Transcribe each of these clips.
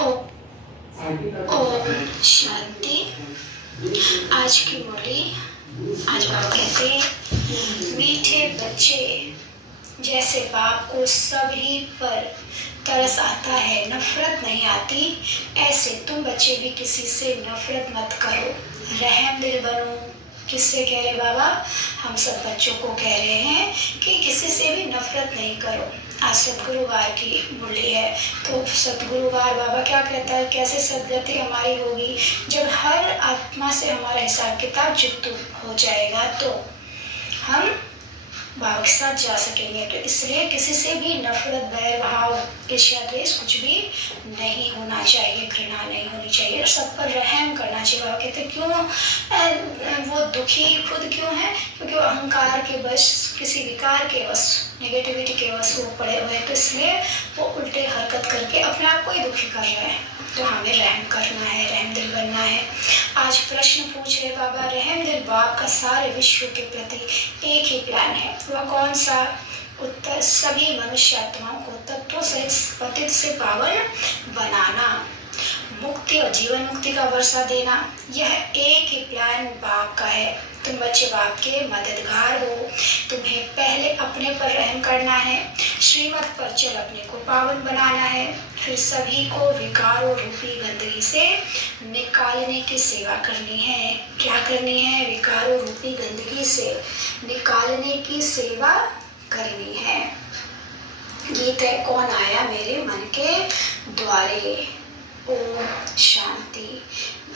ओम शांति। आज की मुरली, आज बाबा कहते हैं, मीठे बच्चे जैसे बाप को सभी पर तरस आता है, नफरत नहीं आती, ऐसे तुम बच्चे भी किसी से नफरत मत करो, रहम दिल बनो। किससे कह रहे बाबा? हम सब बच्चों को कह रहे हैं कि किसी से भी नफरत नहीं करो। आज सदगुरुवार की मुरली है, तो सदगुरुवार बाबा क्या कहता है, कैसे सदगति हमारी होगी? जब हर आत्मा से हमारा हिसाब किताब जुक्त हो जाएगा तो हम बाबा के साथ जा सकेंगे। तो इसलिए किसी से भी नफरत, बैर भाव, ईर्ष्या, द्वेष कुछ भी नहीं होना चाहिए, घृणा नहीं होनी चाहिए, और सब पर रहम करना चाहिए। बाबा कहते क्यों वो दुखी खुद क्यों है? क्योंकि वो अहंकार के वश, किसी विकार के वश, नेगेटिविटी के वश वो पड़े हुए हैं, तो इसलिए वो उल्टे हरकत करके अपने आप को ही दुखी कर रहे हैं। तो हमें रहम करना है, रहम दिल बनना है। आज प्रश्न पूछ रहे बाबा, रहम दिल बाप का सारे विश्व के प्रति एक ही प्लान है, वह कौन सा? उत्तर, सभी मनुष्य आत्माओं को तत्वों सहित पतित से पावन बनाना, मुक्ति और जीवन मुक्ति का वर्षा देना, यह एक ही प्लान बाप का है। तुम बच्चे बाप के मददगार हो, तुम्हें पहले अपने पर रहम करना है, श्रीमत पर चल अपने को पावन बनाना है, फिर सभी को विकारों रूपी गंदगी से निकालने की सेवा करनी है। क्या करनी है? विकारों रूपी गंदगी से निकालने की सेवा करनी है। गीत है, कौन आया मेरे मन के द्वारे। ओम शांति।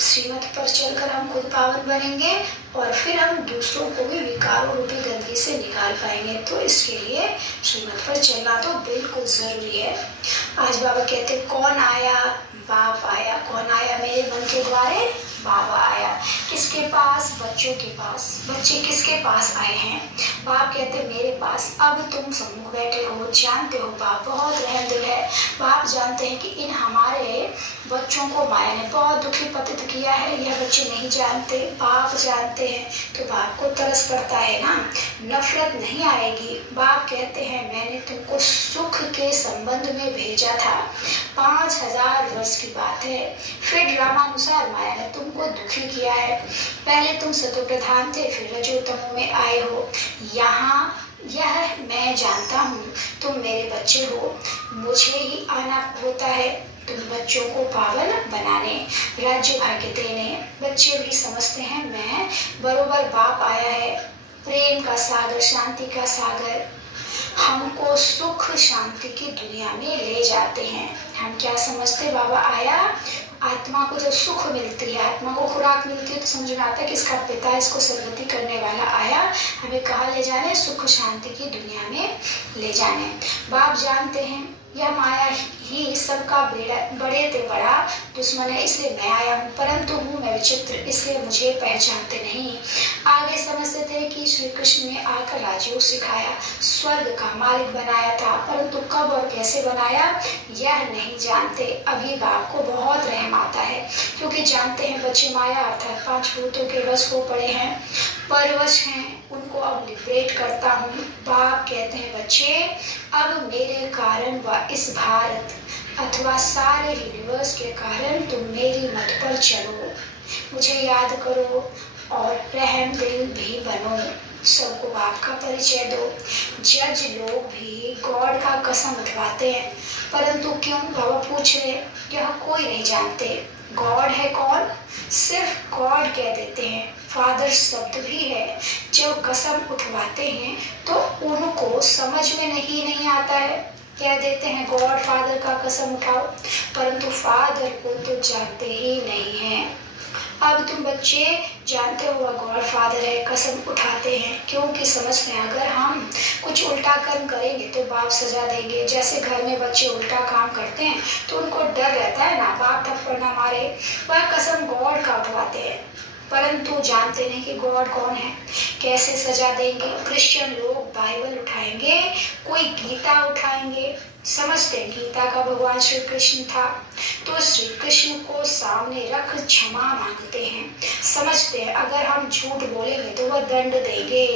श्रीमत पर चलकर हम खुद पावन बनेंगे और फिर हम दूसरों को भी विकारों रूपी गंदगी से निकाल पाएंगे। तो इसके लिए श्रीमत पर चलना तो बिल्कुल जरूरी है। आज बाबा कहते, कौन आया? बाप आया। कौन आया मेरे मन के द्वारे? बाबा आया। किसके पास? बच्चों के पास। बच्चे किसके पास आए हैं? बाप कहते मेरे पास। अब तुम सम्मुख बैठे हो, जानते हो बाप बहुत रहम दिल है। बाप जानते हैं कि इन हमारे बच्चों को माया ने बहुत दुखी पतित किया है, यह बच्चे नहीं जानते, बाप जानते हैं। तो बाप को तरस पड़ता है ना, नफरत नहीं आएगी। बाप कहते हैं मैंने तुमको सुख के संबंध में भेजा था, 5000 वर्ष की बात है। फिर ड्रामानुसार माया ने तुमको दुखी किया है। पहले तुम सतो प्रधान थे, फिर रजोतमो में आए हो। यहाँ यह मैं जानता हूँ, तुम मेरे बच्चे हो, मुझे ही आना होता है तुम बच्चों को पावन बनाने, राज्य भाग्य देने। बच्चे भी समझते हैं मैं बरोबर बाप आया है, प्रेम का सागर, शांति का सागर, हमको सुख शांति की दुनिया में ले जाते हैं। हम क्या समझते, बाबा आया, आत्मा को जब सुख मिलती है, आत्मा को खुराक मिलती है, तो समझ में आता है कि इसका पिता इसको सदगति करने वाला आया, हमें कहाँ ले जाने? सुख शांति की दुनिया में ले जाने। बाप जानते हैं यह माया ही सबका बड़े ते बड़ा दुश्मन है, इसलिए मैं आया हूँ, परंतु हूँ मैं विचित्र, इसलिए मुझे पहचानते नहीं। आगे समझते थे कि श्री कृष्ण ने आकर राजयोग सिखाया, स्वर्ग का मालिक बनाया था, परंतु कब और कैसे बनाया यह नहीं जानते। अभी बाप को बहुत रहम आता है, क्योंकि जानते हैं बच्चे माया अर्थात 5 भूतों के वश हो पड़े हैं, परवश हैं, उनको अब लिबरेट करता हूँ। बाप कहते हैं बच्चे अब मेरे कारण व इस भारत अथवा सारे यूनिवर्स के कारण तुम मेरी मत पर चलो, मुझे याद करो और रहम दिल भी बनो, सबको बाप का परिचय दो। जज लोग भी गॉड का कसम उठवाते हैं, परंतु क्यों? बाबा पूछ रहे, यह कोई नहीं जानते गॉड है कौन, सिर्फ गॉड कह देते हैं। फादर शब्द भी है, जब कसम उठवाते हैं तो उनको समझ में नहीं आता है, कह देते हैं गॉड फादर का कसम उठाओ, परंतु फादर को तो जानते ही नहीं है। अब तुम बच्चे जानते हो गॉड फादर है, कसम उठाते हैं क्योंकि समझते हैं अगर हम कुछ उल्टा कर्म करेंगे तो बाप सजा देंगे। जैसे घर में बच्चे उल्टा काम करते हैं तो उनको डर रहता है ना, बाप थप्पड़ ना मारे, वह कसम गॉड का उठवाते हैं, परंतु जानते नहीं कि गॉड कौन है, कैसे सजा देंगे। क्रिश्चियन लोग बाइबल उठाएंगे, कोई गीता उठाएंगे, समझते हैं गीता का भगवान श्री कृष्ण था, तो श्री कृष्ण को सामने रख क्षमा मांगते हैं। समझते हैं अगर हम झूठ बोलेंगे तो वह दंड देंगे,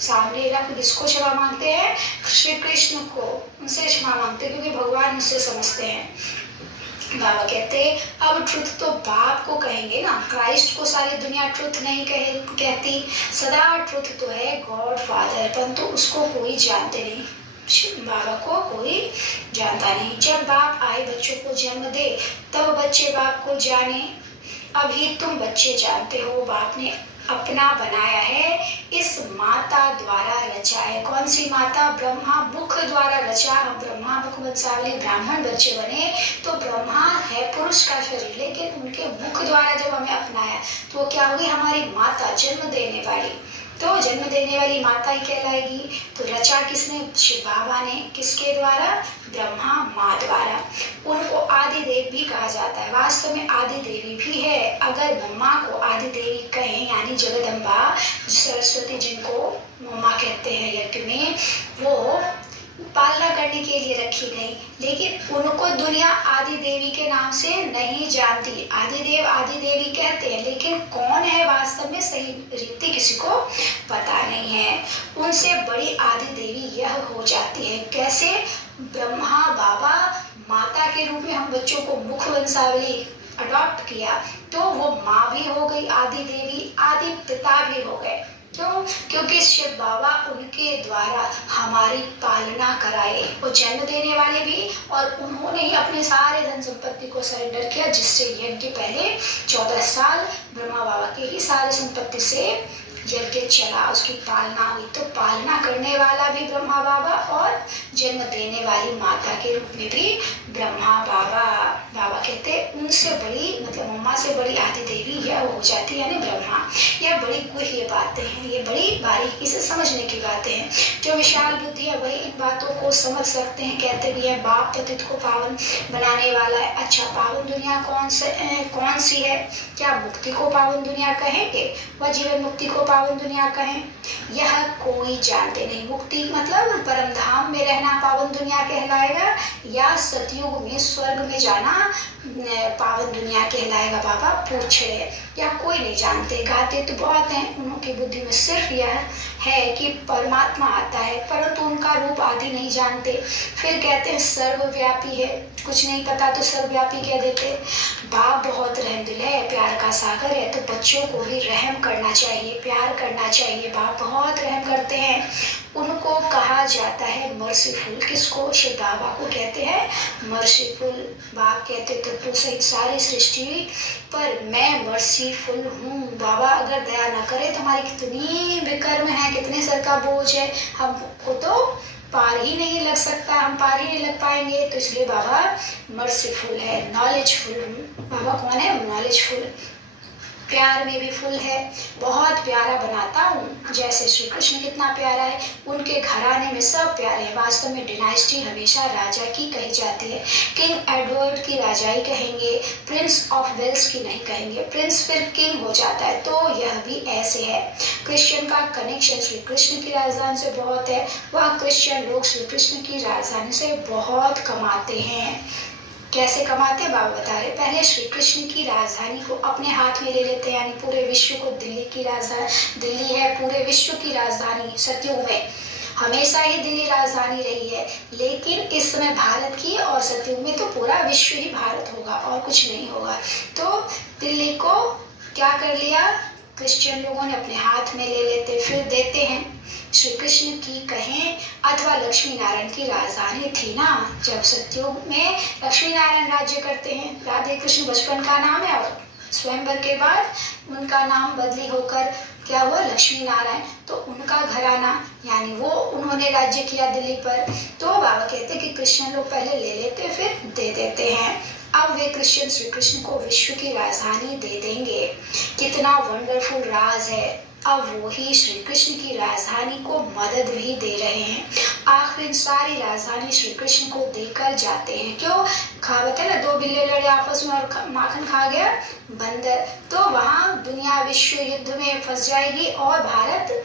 सामने रख किसको क्षमा मांगते हैं? श्री कृष्ण को, उनसे क्षमा मांगते हैं क्योंकि भगवान उनसे समझते हैं। बाबा कहते अब ट्रुथ तो बाप को कहेंगे ना, क्राइस्ट को सारी दुनिया ट्रुथ नहीं कहती, सदा ट्रुथ तो है गॉड फादर, परंतु उसको कोई जानते नहीं, बाबा को कोई जानता नहीं। जब बाप आए बच्चों को जन्म दे तब बच्चे बाप को जाने, अभी तुम बच्चे जानते हो बाप ने अपना बनाया है, इस माता द्वारा रचा है। कौन सी माता? ब्रह्मा मुख द्वारा रचा। हम ब्रह्मा मुख वंशावली ब्राह्मण बच्चे बने तो ब्रह्मा है पुरुष का शरीर, लेकिन उनके मुख द्वारा जब हमें अपनाया तो वो क्या होगी? हमारी माता, जन्म देने वाली। तो जन्म देने वाली माता ही कहलाएगी। तो रचा किसने? शिव बाबा ने। किसके द्वारा? ब्रह्मा माँ द्वारा। उनको आदि देव भी कहा जाता है, वास्तव में आदि देवी भी है। अगर मम्मा को आदि देवी कहें यानी जगदम्बा, सरस्वती जिनको मम्मा कहते हैं यज्ञ में, वो पालना करने के लिए रखी गई, लेकिन उनको दुनिया आदि देवी के नाम से नहीं जानती। आदि देव आदि देवी कहते हैं, लेकिन कौन है वास्तव में सही रीति किसी को पता नहीं है। उनसे बड़ी आदि देवी यह हो जाती है। कैसे? ब्रह्मा बाबा माता के रूप में हम बच्चों को मुख वंशावली अडॉप्ट किया तो वो माँ भी हो गई आदि देवी, आदि पिता भी हो गए। क्यों? क्योंकि शिव बाबा उनके द्वारा हमारी पालना कराए, वो जन्म देने वाले भी, और उन्होंने ही अपने सारे धन संपत्ति को सरेंडर किया, जिससे यज्ञ के पहले 14 साल ब्रह्मा बाबा के ही सारी संपत्ति से यज्ञ चला, उसकी पालना हुई। तो पालना करने वाला भी ब्रह्मा बाबा और जन्म देने वाली माता के रूप में भी ब्रह्मा बाबा। बाबा कहते उनसे बड़ी, मतलब मम्मा से बड़ी आदि देवी यह हो जाती है, यानी ब्रह्मा। यह बड़ी गुह्य बातें हैं, ये बड़ी बारीकी से समझने की बातें हैं। जो विशाल बुद्धि है वही इन बातों को समझ सकते हैं। कहते भी है बाप पतित को पावन बनाने वाला है। अच्छा, पावन दुनिया कौन सी है? क्या मुक्ति को पावन दुनिया कहेंगे व जीवन मुक्ति को पावन दुनिया कहें? यह कोई जानते नहीं। मुक्ति मतलब परम धाम में रहना पावन दुनिया कहलाएगा, या सतयुग में स्वर्ग में जाना पावन दुनिया कहलाएगा? बाबा पूछ रहे, या कोई नहीं जानते। गाते तो बहुत हैं, उनकी बुद्धि में सिर्फ यह है कि परमात्मा आता है, परंतु उनका रूप आदि नहीं जानते। फिर कहते हैं सर्वव्यापी है, कुछ नहीं पता तो सर्वव्यापी कह देते। बाप बहुत रहमदिल है, प्यार का सागर है, तो बच्चों को भी रहम करना चाहिए, प्यार करना चाहिए। बाप बहुत रहम करते हैं। उनको कहा जाता है मर्सीफुल। किसको? शिव बाबा को कहते हैं मर्सीफुल। बाप कहते तत्व सहित सारी सृष्टि पर मैं मर्सीफुल हूँ। बाबा अगर दया न करे तो हमारी कितनी विकर्म है, कितने सर का बोझ है, हमको तो पार ही नहीं लग सकता, हम पार ही नहीं लग पाएंगे। तो इसलिए बाबा मर्सीफुल है, नॉलेजफुल हूँ। बाबा कौन है? नॉलेजफुल। प्यार में भी फुल है, बहुत प्यारा बनाता हूँ। जैसे श्री कृष्ण कितना प्यारा है, उनके घराने में सब प्यारे हैं। वास्तव में डिनाइस्टी हमेशा राजा की कही जाती है। किंग एडवर्ड की राजाई कहेंगे, प्रिंस ऑफ वेल्स की नहीं कहेंगे। प्रिंस फिर किंग हो जाता है, तो यह भी ऐसे है। क्रिश्चियन का कनेक्शन श्री कृष्ण की राजधानी से बहुत है। वह क्रिश्चियन लोग श्री कृष्ण की राजधानी से बहुत कमाते हैं। कैसे कमाते? बाबा बता रहे, पहले श्री कृष्ण की राजधानी को अपने हाथ में ले लेते हैं, यानी पूरे विश्व को दिल्ली की राजधानी, दिल्ली है पूरे विश्व की राजधानी। सतयुग में हमेशा ही दिल्ली राजधानी रही है, लेकिन इस समय भारत की, और सतयुग में तो पूरा विश्व ही भारत होगा और कुछ नहीं होगा। तो दिल्ली को क्या कर लिया? क्रिश्चियन लोगों ने अपने हाथ में ले लेते, फिर देते हैं। श्री कृष्ण की कहें अथवा लक्ष्मी नारायण की राजधानी थी ना, जब सतयुग में लक्ष्मी नारायण राज्य करते हैं। राधे कृष्ण बचपन का नाम है, और स्वयंवर के बाद उनका नाम बदली होकर क्या हुआ? लक्ष्मी नारायण। तो उनका घराना, यानी वो उन्होंने राज्य किया दिल्ली पर। तो बाबा कहते कि क्रिश्चियन लोग पहले ले लेते फिर दे देते हैं। अब वे क्रिश्चियन श्री कृष्ण को विश्व की राजधानी दे देंगे। कितना वंडरफुल राज है। अब वो ही श्री कृष्ण की राजधानी को मदद भी दे रहे हैं। आखिर सारी राजधानी श्री कृष्ण को देकर जाते हैं। क्यों? कहावत है ना, दो बिल्ले लड़े आपस में और माखन खा गया बंदर। तो वहाँ दुनिया विश्व युद्ध में फंस जाएगी और भारत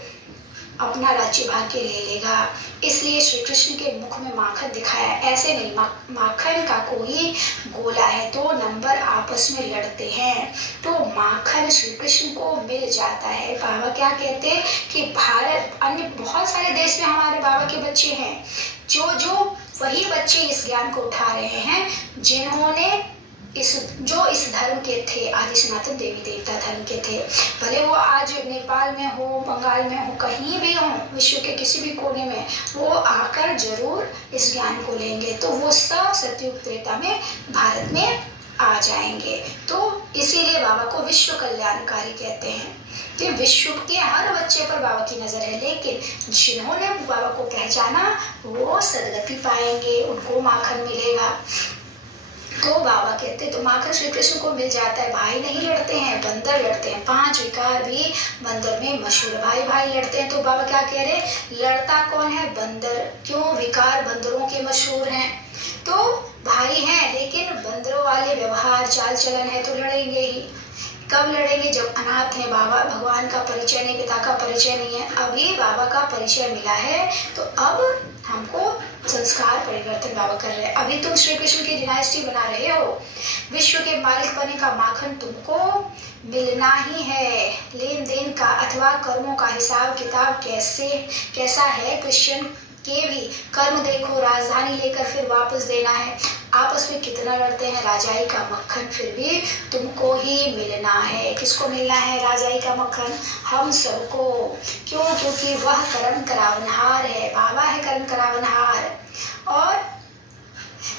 अपना राज्य भाग के ले लेगा। इसलिए श्री कृष्ण के मुख में माखन दिखाया। ऐसे नहीं, माखन का कोई गोला है, दो नंबर आपस में लड़ते हैं तो माखन श्री कृष्ण को मिल जाता है। बाबा क्या कहते हैं कि भारत, अन्य बहुत सारे देश में हमारे बाबा के बच्चे हैं, जो वही बच्चे इस ज्ञान को उठा रहे हैं जिन्होंने इस धर्म के थे, आदि सनातन देवी देवता धर्म के थे, भले वो आज नेपाल में हो, बंगाल में हो, कहीं भी हो, विश्व के किसी भी कोने में, वो आकर जरूर इस ज्ञान को लेंगे, तो वो सब सतयुग त्रेता में भारत में आ जाएंगे। तो इसीलिए बाबा को विश्व कल्याणकारी कहते हैं कि विश्व के हर बच्चे पर बाबा की नजर है, लेकिन जिन्होंने बाबा को पहचाना वो सदगति पाएंगे, उनको माखन मिलेगा। तो बाबा कहते तो माखन श्री कृष्ण को मिल जाता है। भाई नहीं लड़ते हैं, बंदर लड़ते हैं। 5 विकार भी बंदर में मशहूर, भाई भाई लड़ते हैं। तो बाबा क्या कह रहे हैं, लड़ता कौन है, बंदर। क्यों, विकार बंदरों के मशहूर हैं। तो भाई हैं, लेकिन बंदरों वाले व्यवहार चाल चलन है तो लड़ेंगे ही। कब लड़ेंगे, जब अनाथ हैं, बाबा भगवान का परिचय नहीं, पिता का परिचय नहीं है। अभी बाबा का परिचय मिला है तो अब हमको संस्कार परिवर्तन बाबा कर रहे हैं। अभी तुम श्री कृष्ण की डिनाइस्टी बना रहे हो, विश्व के मालिक बनने का माखन तुमको मिलना ही है। लेन देन का अथवा कर्मों का हिसाब किताब कैसा है, क्रिश्चियन के भी कर्म देखो, राजधानी लेकर फिर वापस देना है। आपस में कितना लड़ते हैं, राजाई का मक्खन फिर भी तुमको ही मिलना है। किसको मिलना है राजाई का मक्खन, हम सबको। क्यों, क्योंकि वह कर्म करावनहार है, बाबा है कर्म करावनहार। और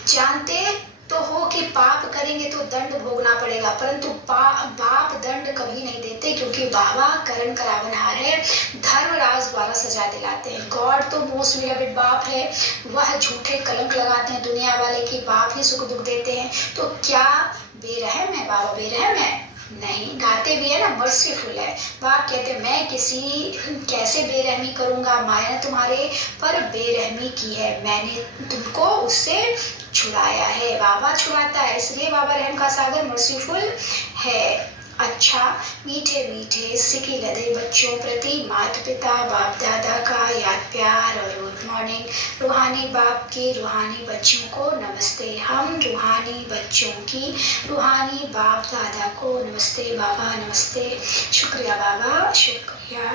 जानते तो हो कि पाप करेंगे तो दंड भोगना पड़ेगा, परंतु बाप दंड कभी नहीं देते, क्योंकि बाबा करण करावनहार है, धर्मराज द्वारा सजा दिलाते हैं। गॉड तो मोस्ट बिलवेड बाप है, वह झूठे कलंक लगाते हैं दुनिया वाले की, बाप ही सुख दुख देते हैं। तो क्या बेरहम है बाबा, बेरहम है नहीं, गाते भी है ना, मर्सीफुल है। बाप कहते मैं कैसे बेरहमी करूंगा, माया ने तुम्हारे पर बेरहमी की है, मैंने तुमको उससे छुड़ाया है। बाबा छुड़ाता है, इसलिए बाबा रहम का सागर मर्सीफुल है। अच्छा, मीठे मीठे सिकी लदे बच्चों प्रति माता पिता बाप दादा का याद प्यार और गुड मॉर्निंग। रूहानी बाप के रूहानी बच्चों को नमस्ते। हम रूहानी बच्चों की रूहानी बाप दादा को नमस्ते। बाबा नमस्ते। शुक्रिया बाबा, शुक्रिया।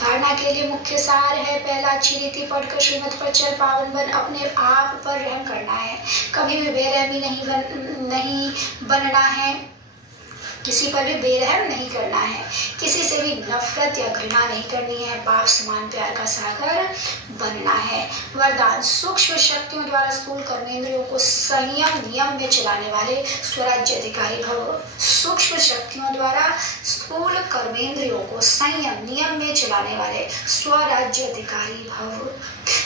धारणा के लिए मुख्य सार है, पहला, अच्छी रीति पढ़कर श्रीमत पर चल पावन बन, अपने आप पर रहम करना है, कभी भी बेरहमी नहीं बनना है, किसी पर भी बेरहम नहीं करना है, किसी से भी नफरत या घृणा नहीं करनी है, बाप समान प्यार का सागर बनना है। वरदान, सूक्ष्म शक्तियों द्वारा स्थूल कर्मेंद्रियों को संयम नियम में चलाने वाले स्वराज्य अधिकारी भव। सूक्ष्म शक्तियों द्वारा स्थूल कर्मेंद्रियों को संयम नियम में चलाने वाले स्वराज्य अधिकारी भव।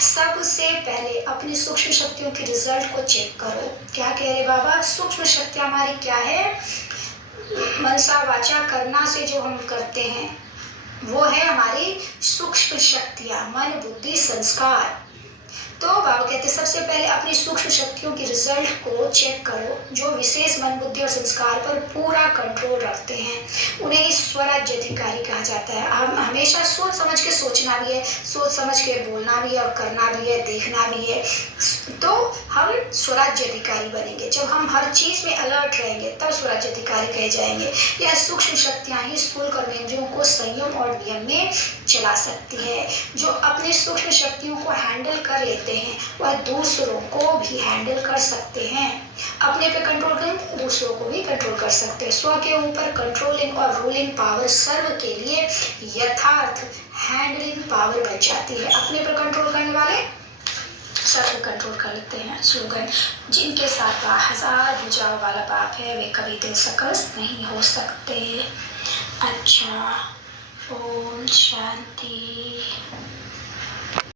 सबसे पहले अपनी सूक्ष्म शक्तियों की रिजल्ट को चेक करो। क्या कह रहे बाबा, सूक्ष्म शक्तियां हमारी क्या है, मनसा वाचा करना से जो हम करते हैं वो है हमारी सूक्ष्म शक्तियां, मन बुद्धि संस्कार। तो बाबा कहते हैं सबसे पहले अपनी सूक्ष्म शक्तियों की रिजल्ट को चेक करो, जो विशेष मन बुद्धि और संस्कार पर पूरा कंट्रोल रखते हैं, उन्हें ही स्वराज्य अधिकारी कहा जाता है। हम हमेशा सोच समझ के सोचना भी है, सोच समझ के बोलना भी है और करना भी है, देखना भी है, तो हम स्वराज्य अधिकारी बनेंगे। जब हम हर चीज में अलर्ट रहेंगे तब स्वराज्य अधिकारी कहे जाएंगे। यह सूक्ष्म शक्तियां ही स्थूल कर्मेंद्रियों को संयम और नियम में चला सकती है। जो अपनी सूक्ष्म शक्तियों को हैंडल कर लेते हैं वह दूसरों को भी हैंडल कर सकते हैं। अपने पे कंट्रोल करें दूसरों को भी कंट्रोल कर सकते हैं। स्व के ऊपर कंट्रोलिंग और रूलिंग पावर सर्व के लिए यथार्थ हैंडलिंग पावर बन जाती है। अपने पर कंट्रोल करने वाले सर्व कंट्रोल कर लेते हैं। स्लोगन, जिनके साथ 1000 भुजाओं वाला बाप है वे कभी दिल सकस नहीं हो सकते। अच्छा, ओम शांति।